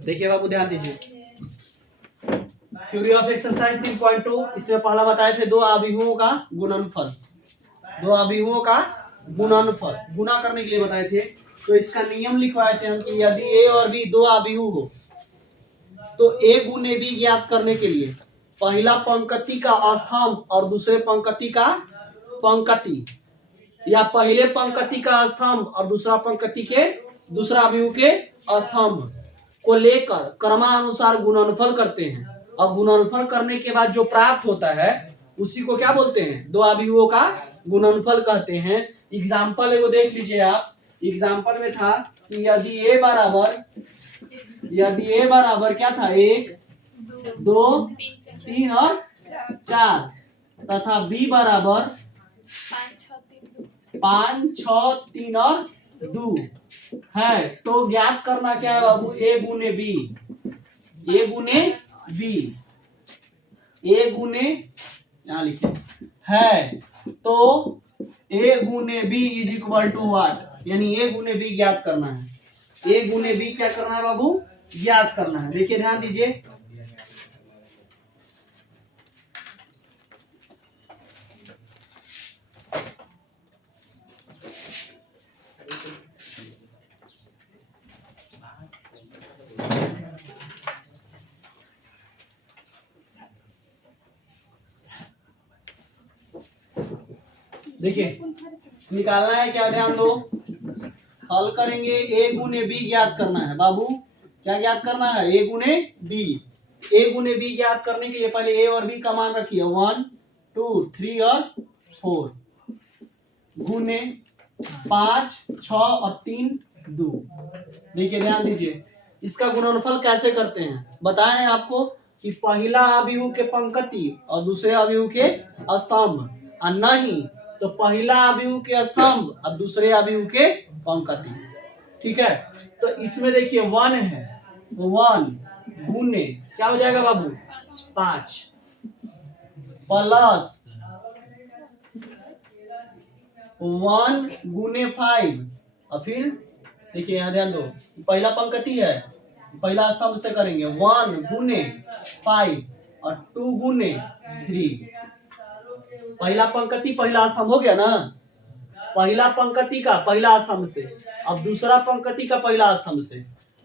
देखिए बाबू ध्यान दीजिए, थ्योरी ऑफ एक्सरसाइज 3.2, इसमें पहला बताए थे दो अवयवों का गुणनफल, दो अवयवों का गुणनफल गुना करने के लिए बताए थे। तो इसका नियम लिखवाए थे हम कि यदि ए और बी दो अवयव हो तो ए गुने बी ज्ञात करने के लिए पहला पंक्ति का स्तंभ और दूसरे पंक्ति का पंक्ति, या पहले पंक्ति का स्तंभ और दूसरा पंक्ति के दूसरा अवयव के स्तंभ को लेकर क्रमानुसार गुणनफल करते हैं, और गुणनफल करने के बाद जो प्राप्त होता है उसी को क्या बोलते हैं, दो अवयवों का गुणनफल कहते हैं। एग्जाम्पल एगो देख लीजिए आप, एग्जाम्पल में था कि यदि ए बराबर क्या था, 1 2 3 और 4 तथा बी बराबर 5 6 3 और 2 है, तो ज्ञात करना क्या है बाबू, ए गुने बी, ए गुने बी, ए गुने यहाँ लिखे है, तो ए गुने B is equal to what, यानी ए गुने बी ज्ञात करना है। ए गुने बी क्या करना है बाबू, ज्ञात करना है। देखिए ध्यान दीजिए, देखिए निकालना है क्या, ध्यान दो, हल करेंगे, ए गुने बी ज्ञात करना है बाबू, क्या ज्ञात करना है, ए गुने बी। ए गुने बी ज्ञात करने के लिए पहले ए और बी का मान रखिए, 1 2 3 और 4 गुने 5 6 और 3 2। देखिए ध्यान दीजिए, इसका गुणनफल कैसे करते हैं बताएं आपको कि पहला अवयव के पंक्ति और दूसरे अवयव के स्तंभ, और नहीं तो पहला अवयव के स्तंभ और दूसरे अवयव के पंक्ति, ठीक है। तो इसमें देखिए 1 है, 1 गुने क्या हो जाएगा बाबू, 5 प्लस 1 गुने 5, और फिर देखिए यहाँ ध्यान दो, पहला पंक्ति है, पहला स्तंभ से करेंगे 1 गुने 5 और 2 गुने 3, पहला पंक्ति पहला स्तंभ हो गया ना, पहला पंक्ति का पहला स्तंभ से, अब दूसरा पंक्ति का पहला स्तंभ से,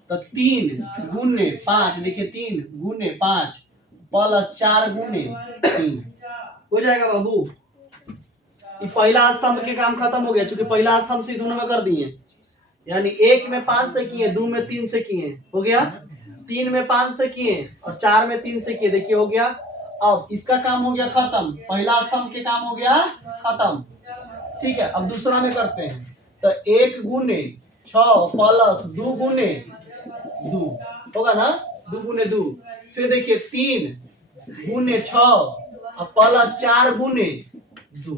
तो 3 गुने 5, देखिए 3 गुने 5 प्लस 4 गुने 3 हो जाएगा बाबू। ये पहला स्तंभ के काम खत्म हो गया, चूंकि पहला स्तंभ से दोनों में कर दिए, यानी 1 में 5 से किए, 2 में 3 से किए, हो गया, 3 में 5 से किए और 4 में 3 से किए, देखिए हो गया। अब इसका काम हो गया खत्म, पहला स्तंभ के काम हो गया खत्म, ठीक है। अब दूसरा में करते हैं, तो 1 गुने 6 प्लस 2 गुने 2 होगा ना, 2 गुने 2, फिर देखिए 3 गुने 6 और प्लस 4 गुने 2,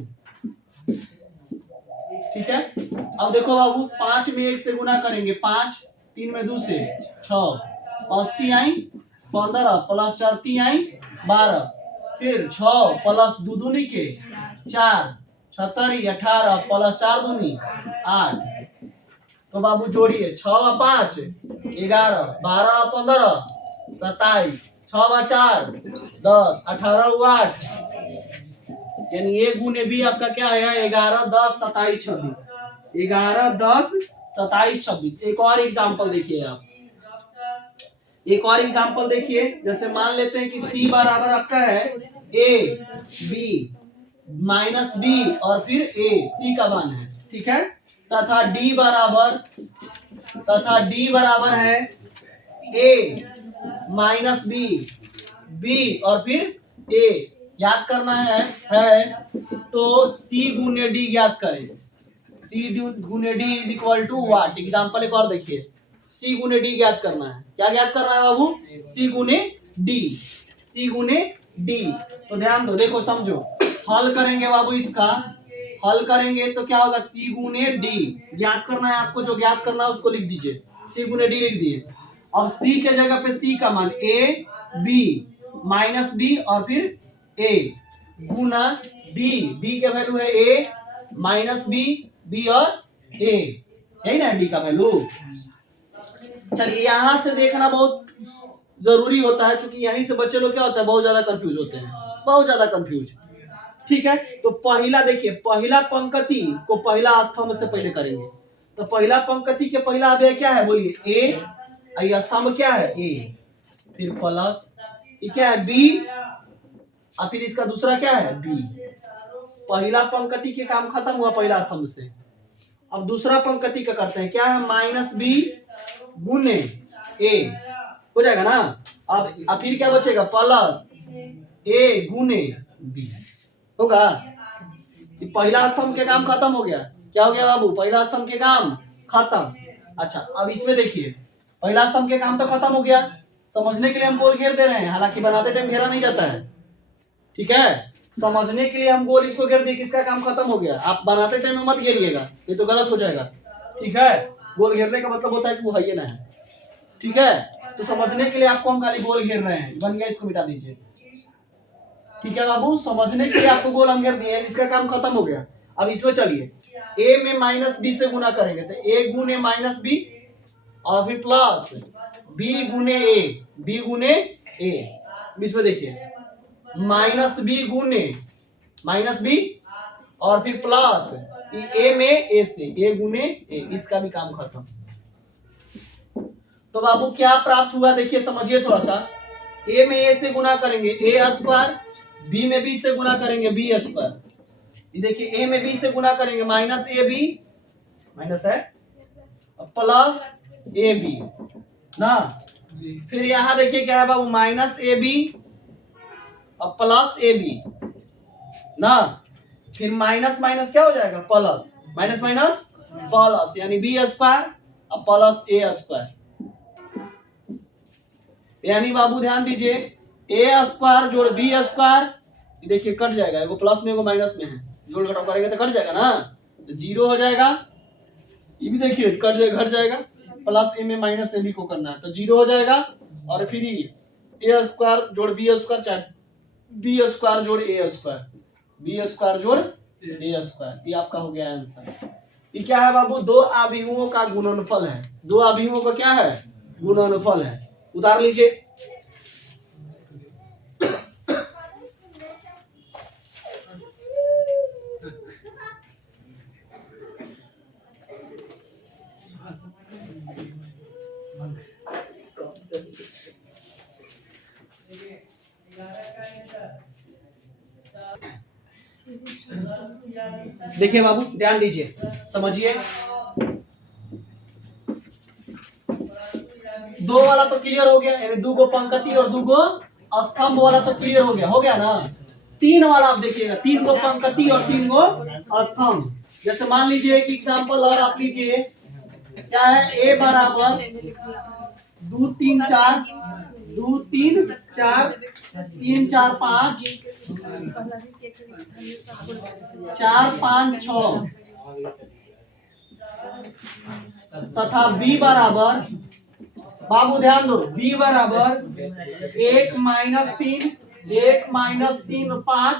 ठीक है। अब देखो बाबू, 5 में 1 से गुना करेंगे, 5 3 में 2 से 6 प्लस 3 आई 15 प्लस 4 3 आई 12, फिर 6 प्लस 2 दूनी के 4 17 18 प्लस 4 दूनी 8, तो बाबू जोड़िए, 6 5 11 12 15 27 6 4 10 18 8, यानी ए गुने बी आपका क्या है, 11 10 27 26, 11 10 27 26। एक और एग्जांपल देखिए आप, एक और एग्जांपल देखिए, जैसे मान लेते हैं कि सी बराबर आपका है ए बी माइनस बी और फिर ए, सी का मान है, ठीक है, तथा डी बराबर है ए माइनस बी, बी और फिर ए, याद करना है तो सी गुने डी ज्ञात करें, सी गुने D is equal to what. Example एक और देखिए, सी गुने डी ज्ञात करना है, क्या ज्ञात करना है बाबू, सी गुने डी, सी गुने डी। तो ध्यान दो, देखो समझो, हल करेंगे बाबू, इसका हल करेंगे तो क्या होगा, सी गुने डी ज्ञात करना है आपको, जो ज्ञात करना है उसको लिख दीजिए, सी गुने डी लिख दिए। अब सी के जगह पे सी का मान ए बी माइनस बी और फिर ए गुना डी, डी का वैल्यू है ए माइनस बी, बी और ए, यही ना डी का वैल्यू। चलिए यहाँ से देखना बहुत जरूरी होता है, क्योंकि यहीं से बच्चे लोग क्या होता है बहुत ज्यादा कंफ्यूज होते हैं, बहुत ज्यादा कंफ्यूज। ठीक है, तो पहला देखिए, पहला पंक्ति को पहला स्तंभ से पहले करेंगे। तो पहला पंक्ति के पहला अव्यय क्या है बोलिए, ए। ये स्तंभ क्या है, ए, फिर प्लस ये क्या है, बी, और फिर इसका दूसरा क्या है, बी। पहला पंक्ति के काम खत्म हुआ पहला स्तंभ से। अब दूसरा पंक्ति का करते हैं, क्या है, माइनस बी गुने ए, हो जाएगा ना। अब फिर क्या बचेगा, प्लस ए गुने बी, होगा। पहला स्तंभ के काम खत्म हो गया। क्या हो गया बाबू, पहला स्तंभ के काम खत्म। अच्छा, अब इसमें देखिए, पहला स्तंभ के काम तो खत्म हो गया, समझने के लिए हम गोल घेर दे रहे हैं, हालांकि बनाते टाइम घेरा नहीं जाता है। ठीक है, समझने के लिए हम गोल इसको घेर दिए, किसका काम खत्म हो गया। आप बनाते टाइम में मत घेरिएगा, ये तो गलत हो जाएगा। ठीक है, गोल घेरने का मतलब होता है कि वो है ये ना है। ठीक है, तो समझने के लिए आपको हम खाली गोल घेर रहे हैं, बन गया, इसको मिटा दीजिए। ठीक है बाबू, समझने के लिए आपको गोल हम घेर दिए, इसका काम खत्म हो गया। अब इसमें चलिए, ए में माइनस बी से गुना करेंगे, तो ए गुने माइनस बी, और फिर प्लस बी गुने ए, बी गुने ए। इसमें देखिए, माइनस बी गुने माइनस बी, और फिर प्लस ए में ए से, ए गुने ए, इसका भी काम खत्म। तो बाबू क्या प्राप्त हुआ, देखिए समझिए थोड़ा सा। ए में ए से गुना करेंगे ए स्क्वायर, बी में बी से गुना करेंगे बी स्क्वायर। देखिए, ए में बी से गुना करेंगे माइनस ए बी, माइनस है, प्लस ए बी ना। फिर यहां देखिए क्या है बाबू, माइनस ए बी और प्लस ए बी ना। फिर माइनस माइनस क्या हो जाएगा, प्लस, माइनस माइनस प्लस, यानी बी स्क्वायर और प्लस ए स्क्वायर। यानी बाबू ध्यान दीजिए, ए स्क्वायर जोड़ बी स्क्वायर, देखिए कट जाएगा, एगो प्लस में एगो माइनस में है, जोड़ घटाव करेंगे तो कट जाएगा ना, तो जीरो हो जाएगा। ये भी देखिए कट जाएगा, घट जाएगा, प्लस ए में माइनस ए बी को करना है तो जीरो हो जाएगा। और फिर ए स्क्वायर जोड़ बी स्क्वायर, चाहे बी स्क्वायर जोड़ ए स्क्वायर, बी स्क्वायर जोड़ ए स्क्वायर, ये आपका हो गया आंसर। ये क्या है बाबू, दो अभियुओं का गुणनफल है, दो अभियुओं का क्या है, गुणनफल है। उतार लीजिए। देखिए बाबू ध्यान दीजिए, समझिए। दो वाला तो क्लियर हो गया, यानी दो गो पंक्ति और दो गो स्तंभ वाला तो क्लियर हो गया ना। तीन वाला आप देखिएगा, तीन गो पंक्ति और तीन गो स्तंभ। जैसे मान लीजिए एक एग्जांपल और आप लीजिए, क्या है, ए बराबर 2 3 4 2 3 4 3 4 5 4 5 6 तथा बी बराबर, बाबू ध्यान दो, बी बराबर 1 माइनस 3 5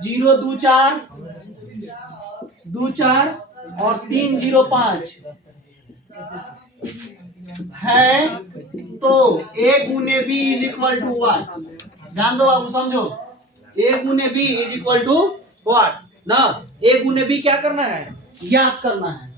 0 2 4 2 4 और 3 0 5 है, तो ए गुने B is equal to what. ध्यान दो बाबू, समझो, ए गुने B is equal to what ना। ए गुने बी क्या करना है, ज्ञात करना है।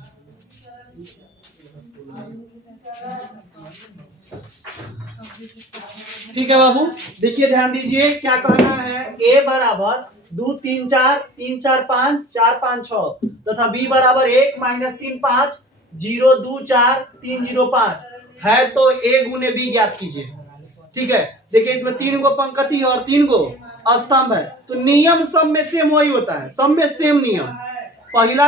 ठीक है बाबू, देखिए ध्यान दीजिए, क्या कहना है, ए बराबर 2 3 4 3 4 5 4 5 6 तथा बी बराबर 1 माइनस 3 5 0 2 4 3 0 5 है, तो ए गुने बी ज्ञात कीजिए। ठीक है, देखिए इसमें तीन गो पंक्ति और तीन गो स्तंभ है, तो नियम सब में सेम वही होता है, सब में सेम नियम। पहला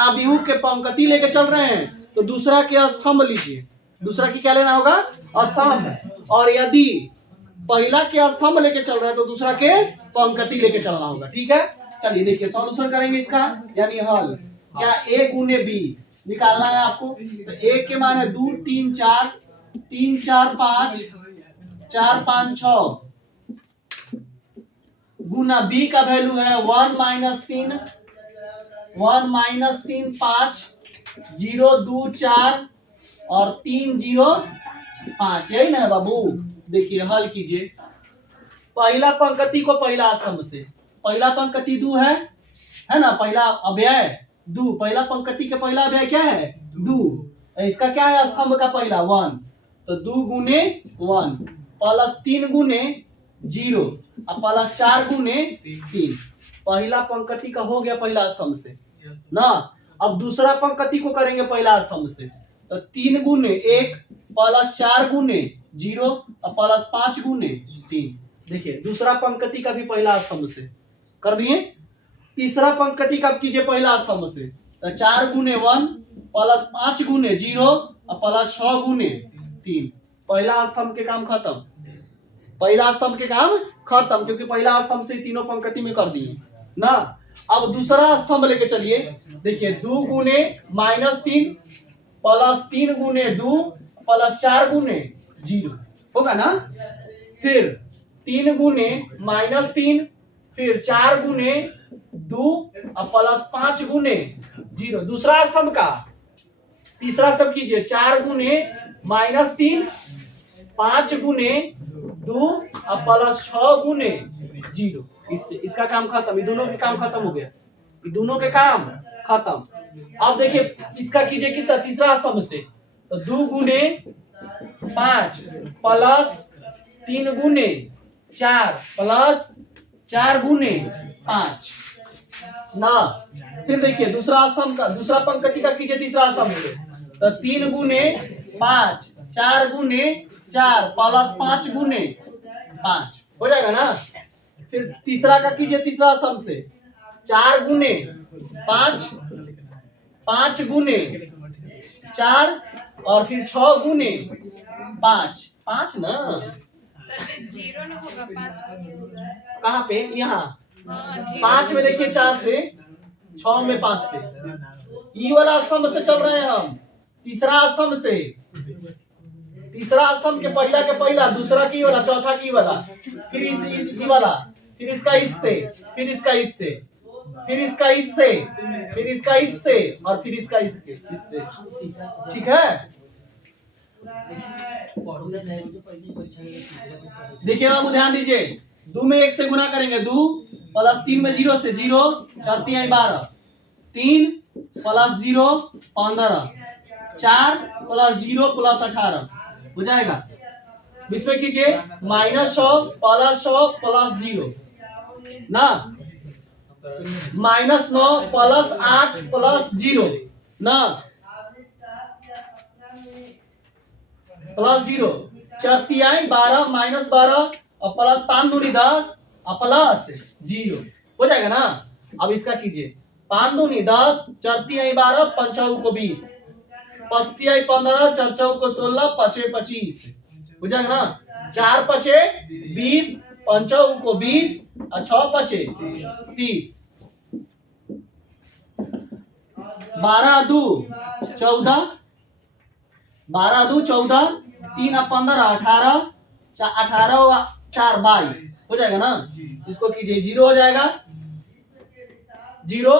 अभियुग के पंक्ति लेके चल रहे हैं तो दूसरा के स्तंभ लीजिए, दूसरा की क्या लेना होगा, स्तंभ। और यदि पहला के स्तंभ लेके चल रहा है तो दूसरा के पंक्ति लेके चलना होगा। ठीक है, चलिए देखिए सॉल्यूशन करेंगे इसका, यानी हल। क्या, ए गुने बी निकालना है आपको, तो ए के मान है 2 3 4 3 4 5 4 5 6 गुना बी का वैल्यू है 1 माइनस 3 5 0 2 4 और 305, यही ना है बाबू। देखिए हल कीजिए, पहला पंक्ति को पहला स्तंभ से, पहला पंक्ति 2 है ना, पहला अव्यय 2, पहला पंक्ति के पहला अव्यय क्या है 2, इसका क्या है स्तंभ का पहला 1, तो 2 गुने 1 प्लस 3 गुने 0 और प्लस 4 गुने 3, पहला पंक्ति का हो गया पहला स्तंभ से ना। अब दूसरा पंक्ति को करेंगे पहला स्तंभ से, तो 3 गुने 1 प्लस 4 गुने 0 और प्लस 5 गुने 3। देखिए दूसरा पंक्ति का भी पहला स्तंभ से कर दिए। तीसरा पंक्ति का कीजिए पहला स्तंभ से, तो 4 गुने 1 प्लस 5 गुने 0 और प्लस 6 गुने 3। पहला स्तंभ के काम खत्म, पहला स्तंभ के काम खत्म, क्योंकि पहला स्तंभ से तीनों पंक्ति में कर दिए ना। अब दूसरा स्तंभ लेके चलिए। देखिए 2 गुने -3 प्लस 3 गुने 2 प्लस 4 गुने 0 होगा ना। फिर 3 गुने -3, फिर 4 गुने 2 और प्लस 5 गुने 0, दूसरा स्तंभ का। तीसरा स्तंभ कीजिए 4 गुने -3 5 गुने 2 और प्लस 6 गुने 0। इससे इसका काम खत्म, ये दोनों के काम खत्म हो गया, ये दोनों के काम खत्म। अब देखिए इसका कीजिए किसका, तीसरा स्तंभ से, तो 2 गुने 5 प्लस 3 गुने 4 प्लस 4 गुने 5 ना। फिर देखिए दूसरा स्तंभ का, दूसरा पंक्ति का कीजिए तीसरा स्तंभ से, तो 3 गुने 5 4 गुने 4 प्लस 5 गुने 5 हो जाएगा ना। फिर तीसरा का कीजिए तीसरा स्तंभ से, 4 गुने 5 5 गुने 4 और फिर 6 गुने 5 ना। जीरो ना होगा 5 कहाँ पे, यहाँ 5 में देखिए 4 से, 6 में 5 से, ई वाला स्तंभ से चल रहे हैं हम, तीसरा स्तंभ से। तीसरा स्तंभ के पहला, दूसरा की वाला, चौथा की वाला, फिर इस वाला, फिर इसका इससे, फिर इसका इससे, फिर इसका इससे, फिर इसका इससे और फिर इसका इससे। ठीक है। देखिए बाबू ध्यान दीजिए, 2 में 1 से गुना करेंगे 2 प्लस 3 में 0 से 0, 4 3 12, 3 प्लस 0 15, 4 प्लस 0 प्लस 18 हो जाएगा। इसमें कीजिए -100 प्लस 100 प्लस 0 ना, -9 प्लस 8 प्लस 0 ना, प्लस 0, 4 3 12 -12 और प्लस 5 दूनी 10 और प्लस 0 हो जाएगा ना। अब इसका कीजिए 5 दूनी 10, 4 3 12, 5 चौक को 20, 5 3 15, 4 चौक को 16, 5 25 हो जाएगा ना। 4 5 20, 5 चौक को 20 और 6 5 30, 12 2 14, 12 2 14, 3 15 18, 18 और 4 22 हो जाएगा ना। इसको कीजिए 0 हो जाएगा 0।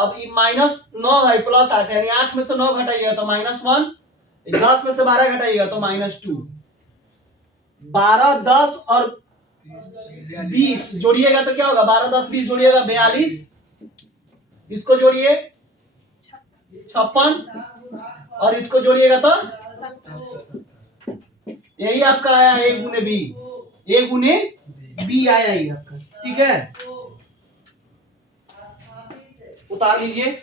अब -9 है प्लस 8 यानी 8 में से 9 घटाइएगा तो -1, 10 में से 12 घटाइएगा तो -2, 12 10 और 20 जोड़िएगा तो क्या होगा, 12 10 20 जोड़िएगा 42, इसको जोड़िए 56 और इसको जोड़िएगा तो यही आपका आया A गुने B, A गुने B आया ही आपका। ठीक है, उतार लीजिए।